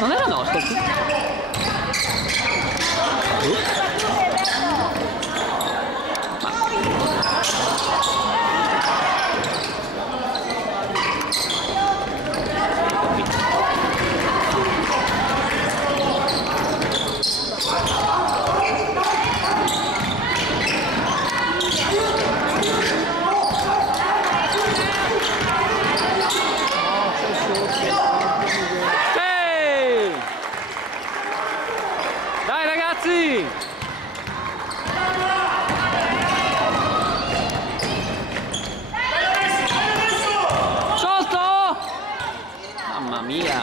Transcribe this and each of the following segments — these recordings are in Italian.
non era nostro. Dai ragazzi! Sotto! Mamma mia!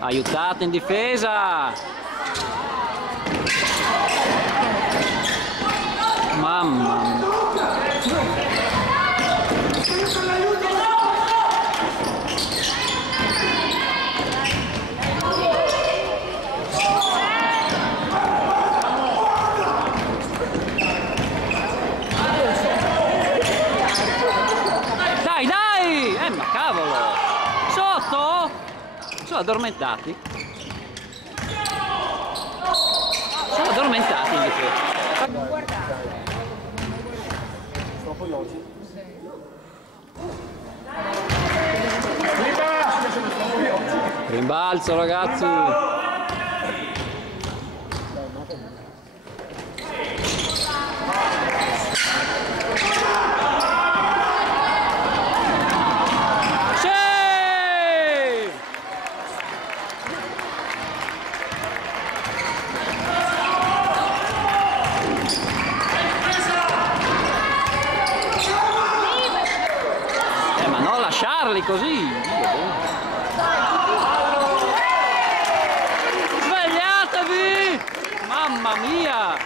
Aiutate in difesa! Mamma mia! Ma cavolo! Sotto? Sono addormentati? Sono addormentati in difesa. Rimbalzo ragazzi! Ma non lasciarli così! Svegliatevi! Mamma mia!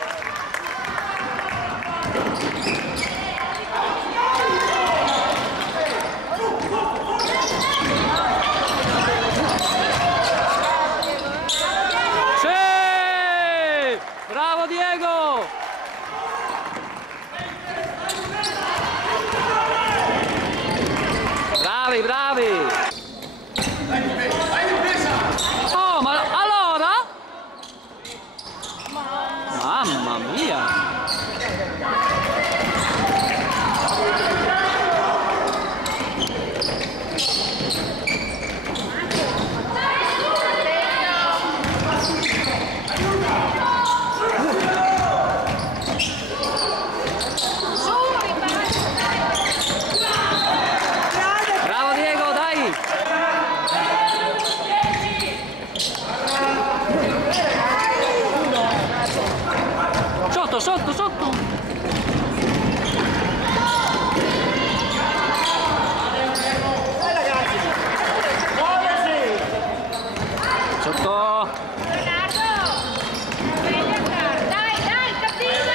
Sì! Bravo Diego! Bravi, bravi! Oh, ma allora? Mamma mia! Sotto, sotto! Sotto! Dai, dai, capito!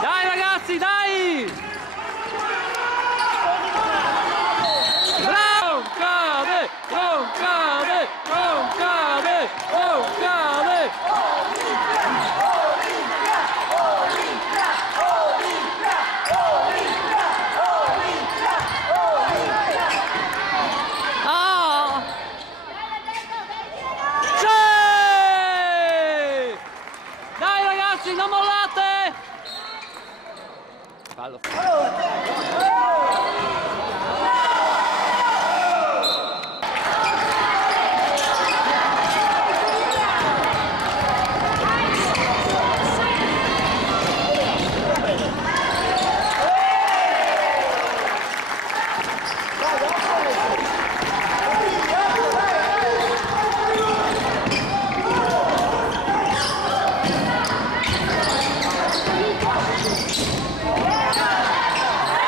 Dai ragazzi, dai! Bravo! Cade! Non cade! Non cade! Non cade! Ah! Sì! Dai ragazzi, non mollate! Fallo.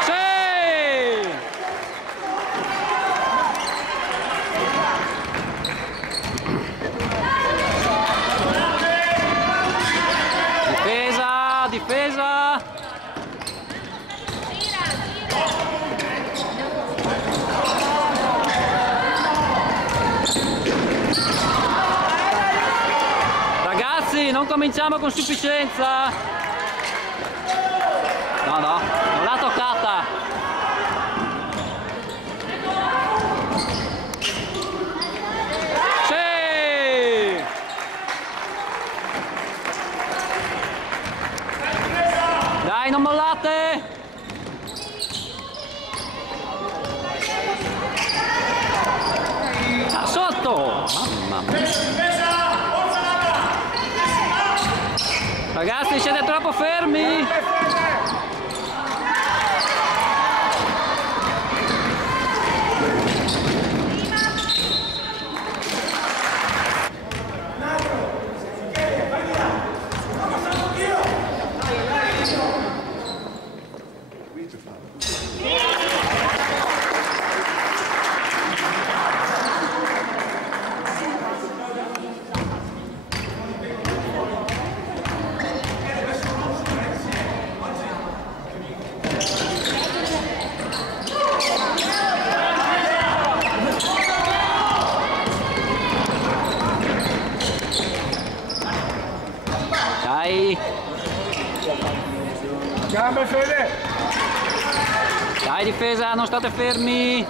Sì! ricominciamo con sufficienza. No, no, non l'ha toccata. Sì! Dai, non mollate! Ah, sotto! Mamma mia! Ragazzi, siete troppo fermi! Dai! Gambe Fede! Dai difesa, non state fermi!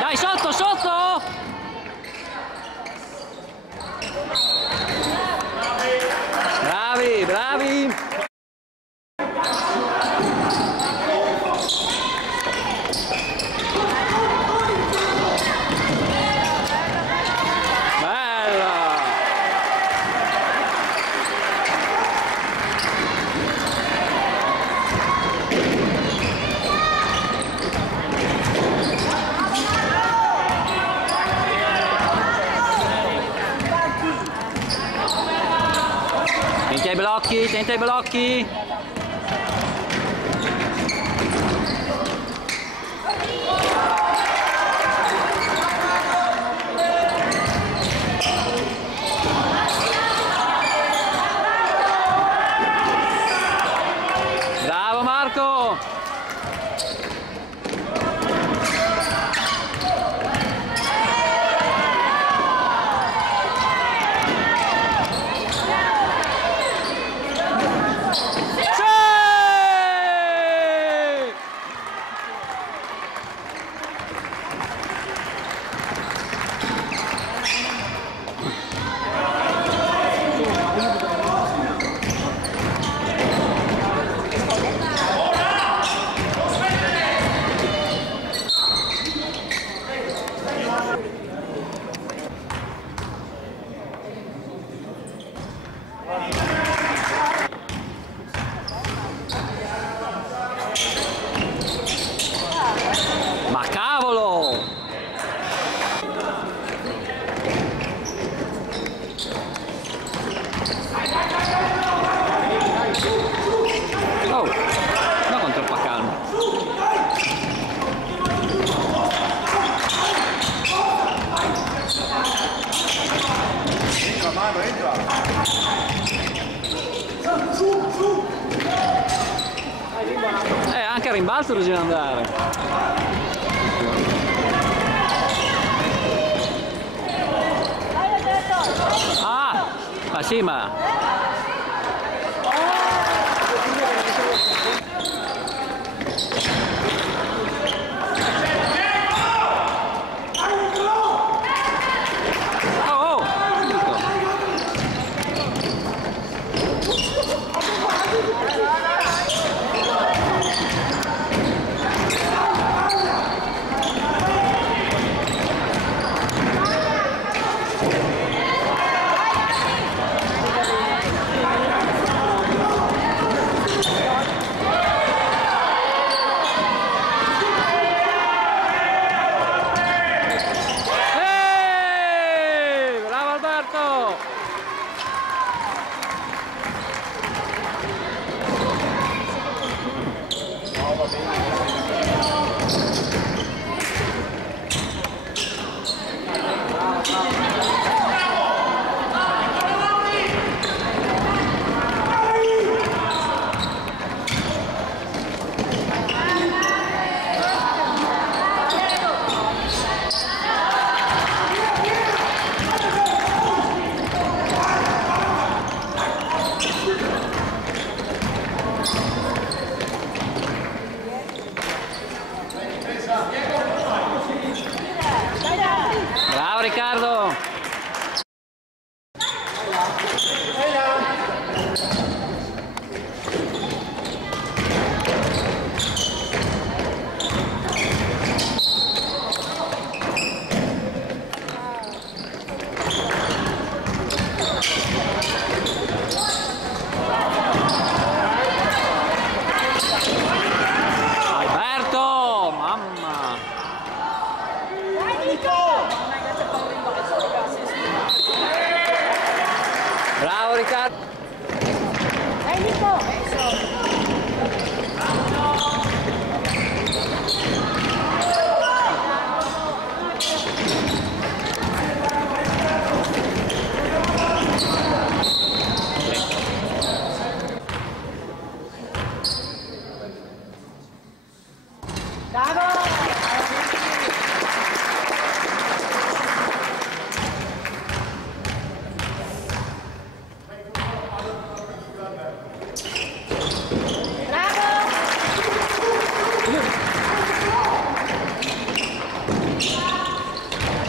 Dai, sotto, sotto! Bravi, bravi! Tenta i blocchi, tenta i blocchi. Bravo Marco. Ma cavolo! Oh, no, con troppa calma. Entra mano, entra! Anche a rimbalzo bisogna andare. Ma sì, ma... Riccardo! Alberto! Mamma! Bravo Riccardo!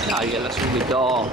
Dai, subito!